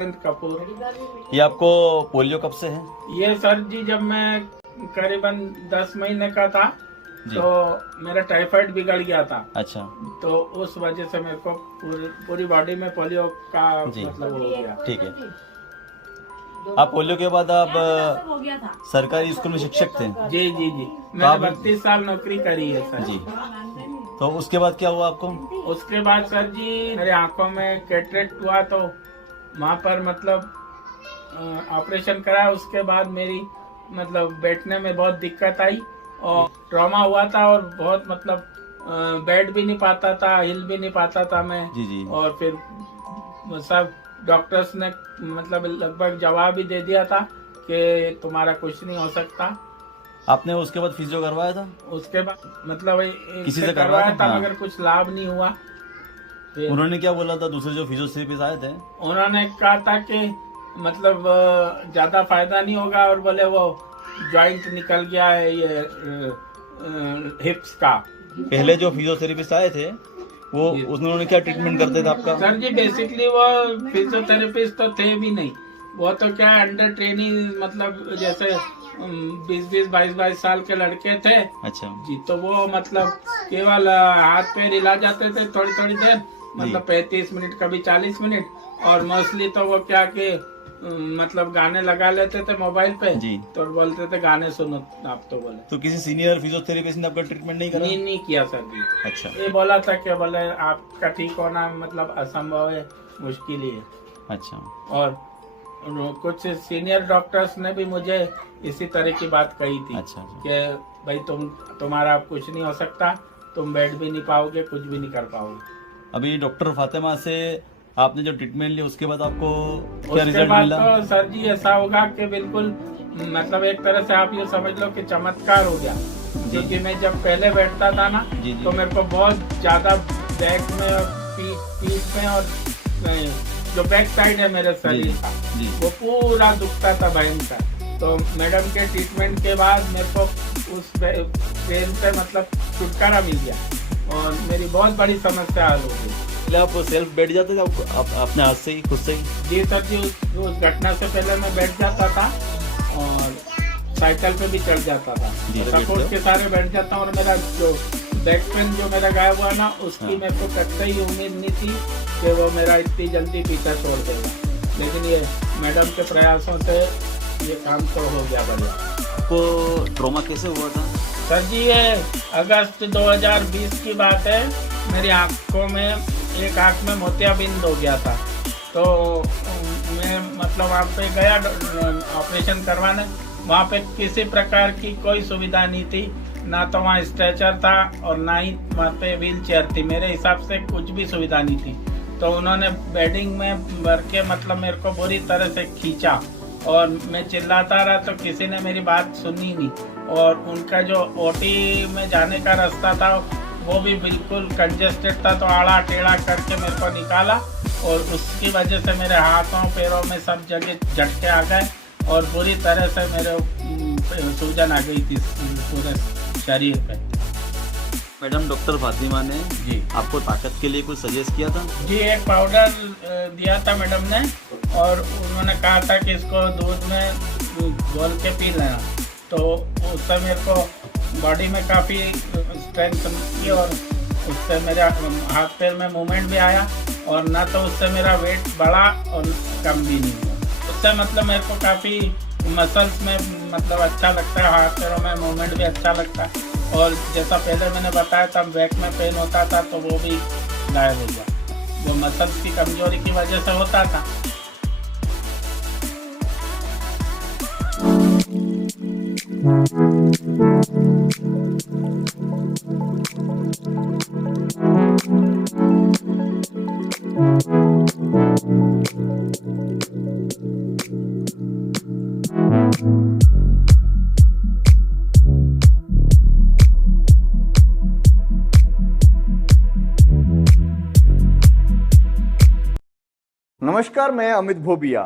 कपूर। ये आपको पोलियो कब से है? ये सर जी जब मैं करीबन 10 महीने का था तो मेरा टाइफाइड बिगड़ गया था। अच्छा, तो उस वजह से मेरे को पूरी बॉडी में पोलियो का मतलब हो गया। ठीक है। आप पोलियो के बाद आप सरकारी स्कूल में शिक्षक थे? जी जी जी, मैंने 32 साल नौकरी करी है सर जी। तो उसके बाद क्या हुआ आपको? उसके बाद सर जी मेरे आंखों में कैटरेक्ट हुआ तो वहाँ पर मतलब ऑपरेशन करा। उसके बाद मेरी मतलब बैठने में बहुत दिक्कत आई और ट्रॉमा हुआ था और बहुत मतलब बैठ भी नहीं पाता था, हिल भी नहीं पाता था मैं। जी जी। और फिर सब डॉक्टर्स ने मतलब लगभग जवाब ही दे दिया था कि तुम्हारा कुछ नहीं हो सकता। आपने उसके बाद फिजियो करवाया था? उसके बाद मतलब किसी से करवाया था हाँ। मगर कुछ लाभ नहीं हुआ। उन्होंने क्या बोला था? दूसरे जो फिजियोथेरेपिस्ट आए थे उन्होंने कहा था कि मतलब ज्यादा फायदा नहीं होगा और बोले वो जॉइंट निकल गया है ये हिप्स का। पहले जो फिजियोथेरेपिस्ट आए थे वो उन्होंने क्या ट्रीटमेंट करते थे आपका? सर जी बेसिकली वो फिजियोथेरेपिस्ट तो थे भी नहीं, वो तो क्या अंडर ट्रेनिंग मतलब जैसे 20-22 साल के लड़के थे। अच्छा जी। तो वो मतलब केवल हाथ पैर हिला जाते थे थोड़ी थोड़ी देर, मतलब 35 मिनट कभी 40 मिनट। और मोस्टली तो वो क्या कि मतलब गाने लगा लेते थे मोबाइल पे जी। तो बोलते थे गाने सुनो आप। तो बोले तो किसी सीनियर फिजियोथेरेपिस्ट ने आपका ट्रीटमेट नहीं करा? नहीं किया सर जी। अच्छा। ये बोला था कि बोले आपका ठीक होना मतलब असंभव है, मुश्किल ही है। अच्छा। और कुछ सीनियर डॉक्टर्स ने भी मुझे इसी तरह की बात कही थी। अच्छा। कि भाई तुम्हारा अब कुछ नहीं हो सकता, तुम बैठ भी नहीं पाओगे, कुछ भी नहीं कर पाओगे। अभी डॉक्टर फातिमा से आपने जो ट्रीटमेंट लिया उसके बाद आपको क्या उसके रिजल्ट बाद मिला? तो सर जी ऐसा होगा कि बिल्कुल मतलब एक तरह से आप ये समझ लो कि चमत्कार हो गया। क्योंकि मैं जब पहले बैठता था ना तो मेरे को बहुत ज्यादा बैक में और पीठ में और जो बैक साइड है मेरे शरीर का वो पूरा दुखता था भयंकर। तो मैडम के ट्रीटमेंट के बाद मेरे को उस पेन से मतलब छुटकारा मिल गया और मेरी बहुत बड़ी समस्या हल हो गई। आप सेल्फ बैठ जाते थे आप अपने हाथ से ही, खुद से ही? जी सर जी, उस घटना से पहले मैं बैठ जाता था और साइकिल पे भी चढ़ जाता था, सपोर्ट के सारे बैठ जाता हूँ। और मेरा जो बैक पेन जो मेरा गायब हुआ ना उसकी मेरे को कतई ही उम्मीद नहीं थी कि वो मेरा इतनी जल्दी पीछा छोड़ देगा। लेकिन ये मैडम के प्रयासों से ये काम तो हो गया बढ़िया। आपको ट्रॉमा कैसे हुआ था? सर जी ये अगस्त 2020 की बात है। मेरी आंखों में एक आंख में मोतियाबिंद हो गया था। तो मैं मतलब वहाँ पे गया ऑपरेशन करवाने। वहाँ पे किसी प्रकार की कोई सुविधा नहीं थी, ना तो वहाँ स्ट्रेचर था और ना ही वहाँ पे व्हील चेयर थी। मेरे हिसाब से कुछ भी सुविधा नहीं थी। तो उन्होंने बेडिंग में भर के मतलब मेरे को बुरी तरह से खींचा और मैं चिल्लाता रहा तो किसी ने मेरी बात सुनी नहीं। और उनका जो ओटी में जाने का रास्ता था वो भी बिल्कुल कंजेस्टेड था, तो आड़ा टेढ़ा करके मेरे को निकाला और उसकी वजह से मेरे हाथों पैरों में सब जगह झटके आ गए और बुरी तरह से मेरे सूजन आ गई थी पूरे शरीर पे। मैडम डॉक्टर फातिमा ने जी आपको ताकत के लिए कुछ सजेस्ट किया था? जी, एक पाउडर दिया था मैडम ने और उन्होंने कहा था कि इसको दूध में घोल के पी लेना। तो उससे मेरे को बॉडी में काफ़ी स्ट्रेंथ मिली और उससे मेरे हाथ पैर में मूवमेंट भी आया और ना तो उससे मेरा वेट बढ़ा और कम भी नहीं हुआ। उससे मतलब मेरे को काफ़ी मसल्स में मतलब अच्छा लगता है, हाथ पैरों में मूवमेंट भी अच्छा लगता है। और जैसा पहले मैंने बताया था बैक में पेन होता था तो वो भी गायब हो गया, जो मसल्स की कमजोरी की वजह से होता था। नमस्कार, मैं अमित भोबिया।